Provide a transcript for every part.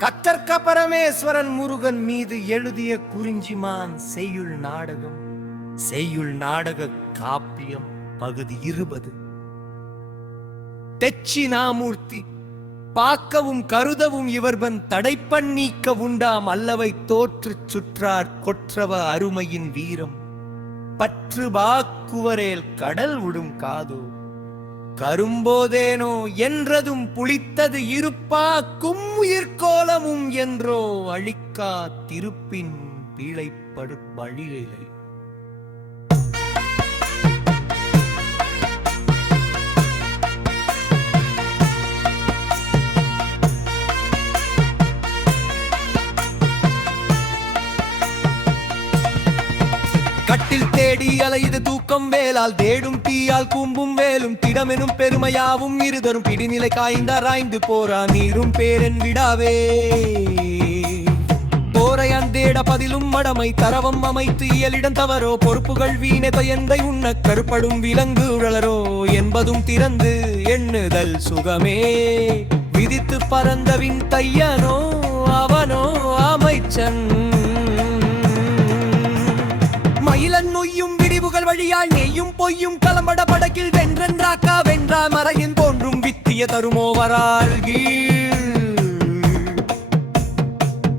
கத்தர்க்க பரமேஸ்வரன் முருகன் மீது எழுதிய குறிஞ்சிமான் செய்யுள் நாடக காப்பியம் பகுதி 20. தெச்சினாமூர்த்தி பாக்கவும் கருதவும் இவர்பன் தடைப்பண் நீக்க உண்டாம் அல்லவை தோற்றுச் சுற்றார் கொற்றவ அருமையின் வீரம் பற்று பாக்குவரேல் கடல் விடும் காதோ கரும்போதேனோ என்றதும் புளித்தது இருப்பாக்கும் உயிர்கோலமும் என்றோ அழிக்கா திருப்பின் பீழைப்படு வழியிலை. கட்டில் தேடி அலைது தூக்கம் வேலால் தேடும் தீயால் கூம்பும் வேலும் திடமெனும் பெருமையாவும் இருதரும் பிடிநிலை காய்ந்தாராய்ந்து போரா நீரும் பேரன் விடாவே போரையான் தேட பதிலும் மடமை தரவம் அமைத்து இயலிடம் தவறோ பொறுப்புகள் வீணை பயந்தை உண்ண கருப்படும் விலங்கு உழலரோ என்பதும் திறந்து எண்ணுதல் சுகமே விதித்து பறந்தவின் தையனோ அவனோ அமைச்சன் மயிலன் நொய்யும் விடிவுகள் வழியால் நெய்யும் பொய்யும் கலம்பட படக்கில் வென்றென்றாக்கா வென்றா மறையின் போன்றும் வித்திய தருமோ வரால்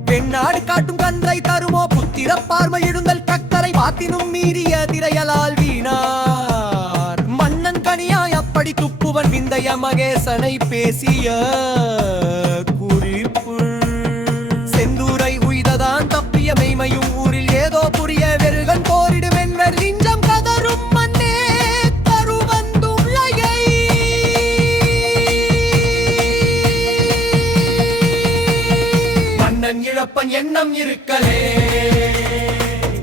வெண்ணாடு காட்டும் கன்றை தருமோ புத்திர பார்மை எழுந்தல் கக்கரை பாத்தினும் மீறிய திரையலால் வீணார் மன்னன் கனியாய் அப்படி துப்புவன் விந்தைய மகேசனை பேசிய குறிப்பு செந்தூரை உய்ததான் தப்பிய மெய்மையும் ஊரில் ஏதோ புரிய வெறுகன் போரிடுமென் வெறிஞ்சம் கதரும் மன்னே தருவந்துள்ளையை மன்னன் இழப்பன் எண்ணம் இருக்கலே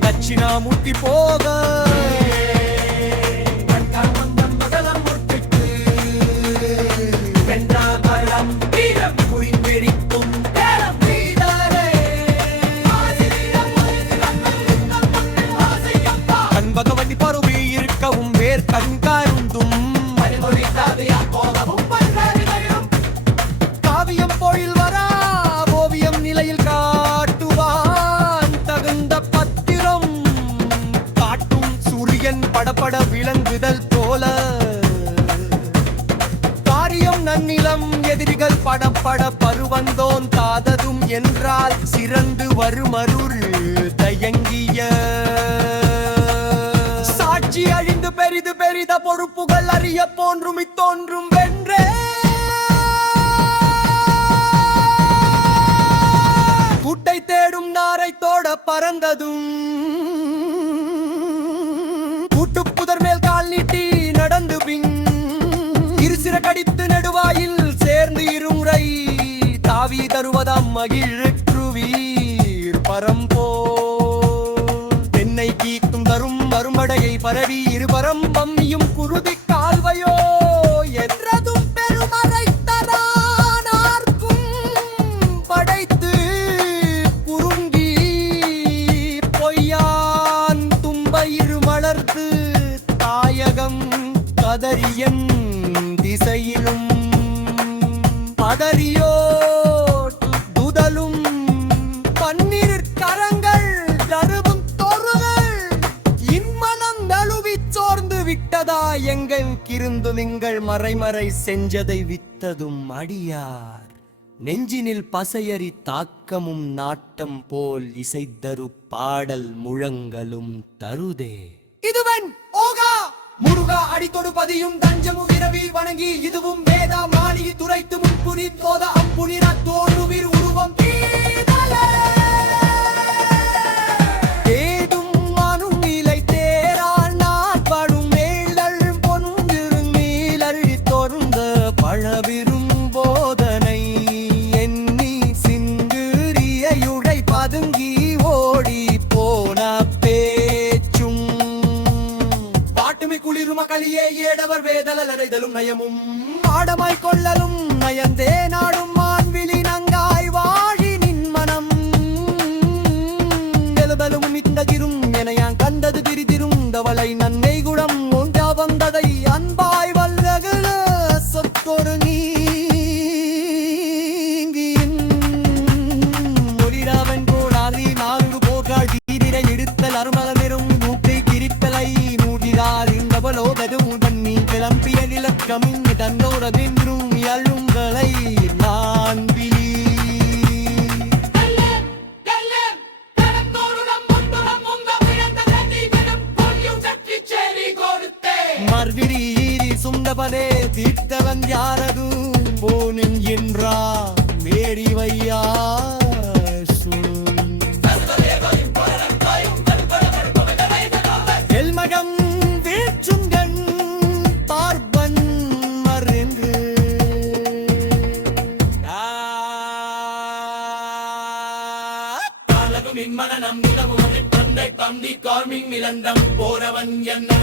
தட்சிணாமூர்த்தி போக காவியம் பொழில் வரா ஓவியம் நிலையில் காட்டுவான் தகுந்த பத்திரம் காட்டும் சூரியன் படப்பட விளங்குதல் போல காரியம் நன்னிலம் எதிரிகள் படப்பட பருவந்தோன் தாததும் என்றால் சிறந்து வருமருள் தயங்கிய சாட்சி அழிந்து பெரிது பெரித பொறுப்புகள் அறிய போன்றும் இத்தோன்றும் வென்றே கூட்டை தேடும் நாரை தோட பறந்ததும் கூட்டு புதர் மேல் கால் நீட்டி நடந்து பின் இருசிற கடித்து நெடுவாயில் சேர்ந்து இருமுறை தாவி தருவதாம் மகிழ்ற்றுவீர் பரம்போ தென்னை கீத்தும் தரும் வரும்படையை பரவி இருபரம் மம்மியும் குருதி கால்வையோ என்றதும் பெருமறை தரானார்க்கும் படைத்து குறுங்கி பொய்யான் தும்பயிறு மலர்ந்து தாயகம் கதறியன் திசையிலும் பதறியோ துதலும் பன்னிரு கரங்கள் தருவும் தொறுகள் இம்மனம் நழுவிச் சோர்ந்து விட்டதா எங்கள் கிருந்து நீங்கள் மறைமறை செஞ்சதை வித்ததும் அடியார் நெஞ்சினில் பசையறி தாக்கமும் நாட்டம் போல் இசைத்தரு பாடல் முழங்கலும் தருதே இதுவன் ஓகா முருகா அடித்தொடு பதியும் தஞ்சமு விரவி வணங்கி இதுவும் வேதா மாளிகை துரைத்து முன்புனி போத அம்புனிர தோன்றுவிர் உருவம் ஏதும் மனும் நிலை தேரால் நாட்படும் மேலள் பொன்றிருங் நீலள் தொருந்த பழவிரும் போதனை எண்ணி சிங்குரியயுடை பதுங்கி ஓடி போன பேச்சும் பாட்டுமி குளிரும் மகளியே ஏடவர் வேதலல் அடைதலும் நயமும் ஆடமாய் கொள்ளலும் நயந்தே நாடும் மான்விழி நங்காய் வாழி நின் மனம் எழுபலும் மித்தகிரும் எனையான் கண்டது திரிதிரும் தவளை நன்னை குடம் ஒன்றா வந்ததை அன்பாய் வல்லகுல சொத்தொரு நீங்கியின் போனவன் யாரதும் போனின் என்றா மேடி வையா எல்மகம் வீச்சுங்கண் பார்ப்பன் மறைந்து மனநம் நிலவும் தந்தை தந்தி கார்மிங் மிலந்தம் போறவன் என்ன